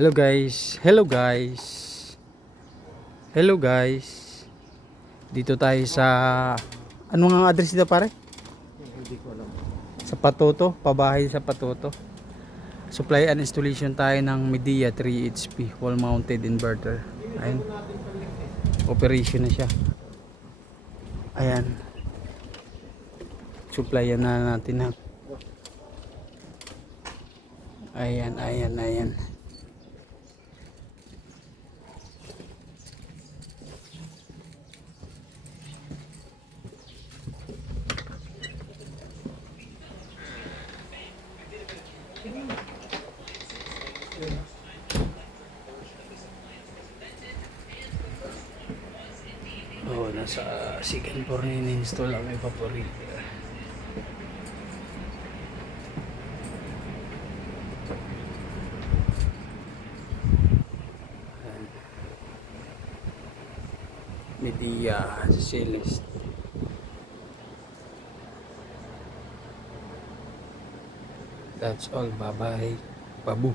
Hello guys. Hello guys. Hello guys. Dito tayo sa ano nga address dito pare? Hindi ko alam. Sa Patoto, pabahay sa Patoto. Supply and installation tayo ng Midea 3 HP wall mounted inverter. Ayun. Operation na siya. Ayan. Supplyan na natin ha. Ayan. Oh, nasa second floor na in-install ang evaporator. Midea Celeste. That's all. Bye-bye. Babu.